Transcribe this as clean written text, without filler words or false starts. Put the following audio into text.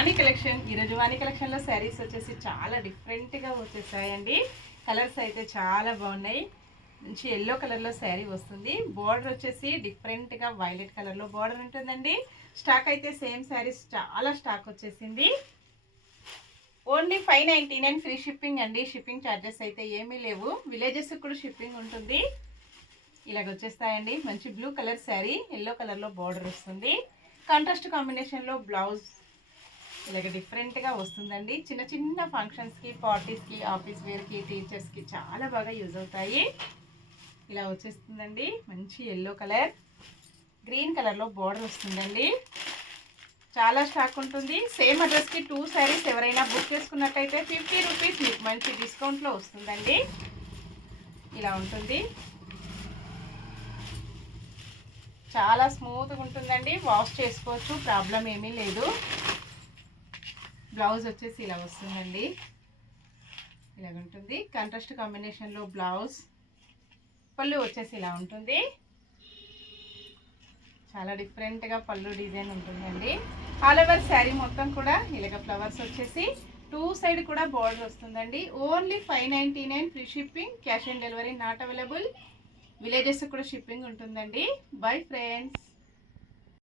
వాణి collection. ఈరోజు వాణి కలెక్షన్లో శారీస్ వచ్చేసి చాలా డిఫరెంట్గా వచ్చేసాయండి. కలర్స్ అయితే చాలా బాగున్నాయి. మంచి ఎల్లో కలర్లో శారీ వస్తుంది. బార్డర్ వచ్చేసి డిఫరెంట్గా వైలెట్ కలర్లో బార్డర్ ఉంటుందండి. స్టాక్ అయితే సేమ్ శారీస్ చాలా స్టాక్ వచ్చేసింది. ఓన్లీ 599 ఫ్రీ షిప్పింగ్ అండి. షిప్పింగ్ ఛార్జెస్ అయితే ఏమీ లేవు. విలేజెస్ కూడా షిప్పింగ్ ఉంటుంది. ఇలాగ వచ్చేస్తాయండి. మంచి బ్లూ కలర్ శారీ, ఎల్లో కలర్లో బార్డర్ వస్తుంది. కాంట్రాస్ట్ కాంబినేషన్లో బ్లౌజ్ ఇలాగ డిఫరెంట్గా వస్తుందండి. చిన్న చిన్న ఫంక్షన్స్కి, పార్టీస్కి, ఆఫీస్ వేర్కి, టీచర్స్కి చాలా బాగా యూజ్ అవుతాయి. ఇలా వచ్చేస్తుందండి. మంచి ఎల్లో కలర్, గ్రీన్ కలర్లో బార్డర్ వస్తుందండి. చాలా స్టాక్ ఉంటుంది. సేమ్ అడ్రస్కి 2 శారీస్ ఎవరైనా బుక్ చేసుకున్నట్టయితే 50 రూపీస్ మీకు మంచి డిస్కౌంట్లో వస్తుందండి. ఇలా ఉంటుంది. చాలా స్మూత్గా ఉంటుందండి. వాష్ చేసుకోవచ్చు, ప్రాబ్లం ఏమీ లేదు. బ్లౌజ్ వచ్చేసి ఇలా వస్తుందండి. ఇలాగ ఉంటుంది. కాంట్రాస్ట్ కాంబినేషన్లో బ్లౌజ్, పళ్ళు వచ్చేసి ఇలా ఉంటుంది. చాలా డిఫరెంట్గా పళ్ళు డిజైన్ ఉంటుందండి. ఆల్ ఓవర్ శారీ మొత్తం కూడా ఇలాగ ఫ్లవర్స్ వచ్చేసి 2 సైడ్ కూడా బార్డర్ వస్తుందండి. Only 599 free shipping. Cash on delivery not available. Villages కూడా షిప్పింగ్ ఉంటుందండి. Bye friends.